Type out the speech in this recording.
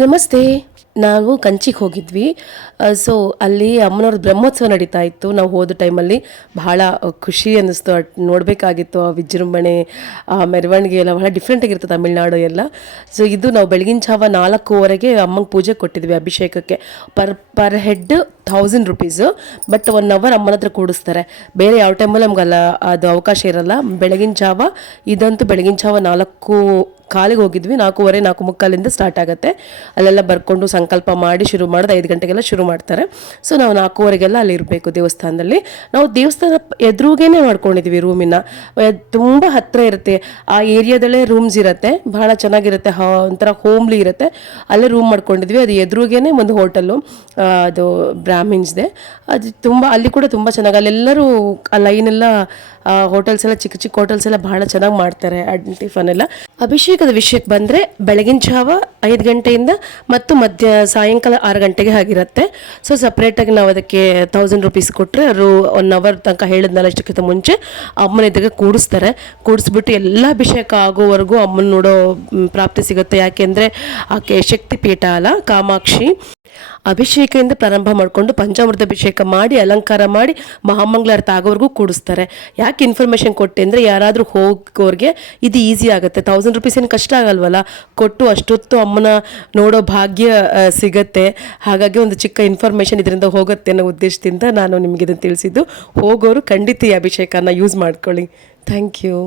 ನಮಸ್ತೆ. ನಾವು ಕಂಚಿಗೆ ಹೋಗಿದ್ವಿ. ಸೊ ಅಲ್ಲಿ ಅಮ್ಮನವ್ರ ಬ್ರಹ್ಮೋತ್ಸವ ನಡೀತಾ ಇತ್ತು. ನಾವು ಹೋದ ಟೈಮಲ್ಲಿ ಬಹಳ ಖುಷಿ ಅನ್ನಿಸ್ತು. ನೋಡಬೇಕಾಗಿತ್ತು ಆ ವಿಜೃಂಭಣೆ, ಆ ಮೆರವಣಿಗೆ ಎಲ್ಲ ಬಹಳ ಡಿಫ್ರೆಂಟಾಗಿರುತ್ತೆ ತಮಿಳ್ನಾಡು ಎಲ್ಲ. ಸೊ ಇದು ನಾವು ಬೆಳಗಿನ ಜಾವ 4:15ಗೆ ಅಮ್ಮಂಗೆ ಪೂಜೆ ಕೊಟ್ಟಿದ್ವಿ ಅಭಿಷೇಕಕ್ಕೆ. Per head 1000 rupees. But 1 hour ಅಮ್ಮನ ಹತ್ರ ಕೂಡಿಸ್ತಾರೆ. ಬೇರೆ ಯಾವ ಟೈಮಲ್ಲಿ ನಮ್ಗಲ್ಲ ಅದು ಅವಕಾಶ ಇರಲ್ಲ. ಬೆಳಗಿನ ಜಾವ ಇದಂತೂ ಬೆಳಗಿನ ಜಾವ 4:15 ಹೋಗಿದ್ವಿ. 4:15 4:45 ಸ್ಟಾರ್ಟ್ ಆಗುತ್ತೆ. ಅಲ್ಲೆಲ್ಲ ಬರ್ಕೊಂಡು ಸಂಕಲ್ಪ ಮಾಡಿ ಶುರು ಮಾಡೋದು 5 ಗಂಟೆಗೆಲ್ಲ ಶುರು ಮಾಡ್ತಾರೆ. ಸೊ ನಾವು 4:15ಗೆಲ್ಲ ಅಲ್ಲಿ ಇರಬೇಕು ದೇವಸ್ಥಾನದಲ್ಲಿ. ನಾವು ದೇವಸ್ಥಾನ ಎದುರುಗೇನೆ ಮಾಡ್ಕೊಂಡಿದ್ವಿ ರೂಮಿನ. ತುಂಬ ಹತ್ತಿರ ಇರುತ್ತೆ. ಆ ಏರಿಯಾದಲ್ಲೇ ರೂಮ್ಸ್ ಇರುತ್ತೆ, ಬಹಳ ಚೆನ್ನಾಗಿರುತ್ತೆ. ಒಂಥರ ಹೋಮ್ಲಿ ಇರುತ್ತೆ. ಅಲ್ಲೇ ರೂಮ್ ಮಾಡ್ಕೊಂಡಿದ್ವಿ. ಅದು ಎದುರುಗೇನೆ ಒಂದು ಹೋಟೆಲು, ಅದು ಬ್ರಾಹ್ಮಿನ್ಸ್ದೆ. ಅದು ತುಂಬ ಅಲ್ಲಿ ಕೂಡ ತುಂಬ ಚೆನ್ನಾಗಿ, ಅಲ್ಲೆಲ್ಲರೂ ಆ ಲೈನೆಲ್ಲ ಹೋಟೆಲ್ಸ್ ಎಲ್ಲ ಚಿಕ್ಕ ಚಿಕ್ಕ ಹೋಟೆಲ್ಸ್ ಎಲ್ಲ ಬಹಳ ಚೆನ್ನಾಗಿ ಮಾಡ್ತಾರೆ ಟಿಫನ್ ಎಲ್ಲ. ಅಭಿಷೇಕದ ವಿಷಯಕ್ಕೆ ಬಂದರೆ ಬೆಳಗಿನ ಜಾವ 5 ಗಂಟೆಯಿಂದ ಮತ್ತು ಸಾಯಂಕಾಲ 6 ಗಂಟೆಗೆ ಆಗಿರುತ್ತೆ. ಸೊ ಸಪ್ರೇಟಾಗಿ ನಾವು ಅದಕ್ಕೆ 1000 ರುಪೀಸ್ ಕೊಟ್ಟರೆ ಅವರು 1 ಅವರ್ ತನಕ ಹೇಳಿದ್ನಲ್ಲ ಅಷ್ಟಕ್ಕಿಂತ ಮುಂಚೆ ಅಮ್ಮನ ಎದುರಿಗೆ ಕೂಡಿಸ್ಬಿಟ್ಟು ಎಲ್ಲ ಅಭಿಷೇಕ ಆಗೋವರೆಗೂ ಅಮ್ಮನ ನೋಡೋ ಪ್ರಾಪ್ತಿ ಸಿಗುತ್ತೆ. ಯಾಕೆಂದರೆ ಆಕೆ ಶಕ್ತಿ ಪೀಠ ಅಲ್ಲ, ಕಾಮಾಕ್ಷಿ. ಅಭಿಷೇಕದಿಂದ ಪ್ರಾರಂಭ ಮಾಡಿಕೊಂಡು ಪಂಚಾಮೃತ ಅಭಿಷೇಕ ಮಾಡಿ ಅಲಂಕಾರ ಮಾಡಿ ಮಹಾಮಂಗಳಾರತಿ ಆಗೋವರೆಗೂ ಕೂಡಿಸ್ತಾರೆ. ಯಾಕೆ ಇನ್ಫಾರ್ಮೇಷನ್ ಕೊಟ್ಟೆ ಅಂದರೆ ಯಾರಾದರೂ ಹೋಗೋರಿಗೆ ಇದು ಈಸಿ ಆಗುತ್ತೆ. 1000 ರುಪೀಸ್ ಏನು ಕಷ್ಟ ಆಗಲ್ವಲ್ಲ, ಕೊಟ್ಟು ಅಷ್ಟೊತ್ತು ಅಮ್ಮನ ನೋಡೋ ಭಾಗ್ಯ ಸಿಗತ್ತೆ. ಹಾಗಾಗಿ ಒಂದು ಚಿಕ್ಕ ಇನ್ಫಾರ್ಮೇಷನ್ ಇದರಿಂದ ಹೋಗುತ್ತೆ ಅನ್ನೋ ಉದ್ದೇಶದಿಂದ ನಾನು ನಿಮಗೆ ಇದನ್ನು ತಿಳಿಸಿದ್ದು. ಹೋಗೋರು ಖಂಡಿತ ಈ ಅಭಿಷೇಕನ ಯೂಸ್ ಮಾಡ್ಕೊಳ್ಳಿ. Thank you.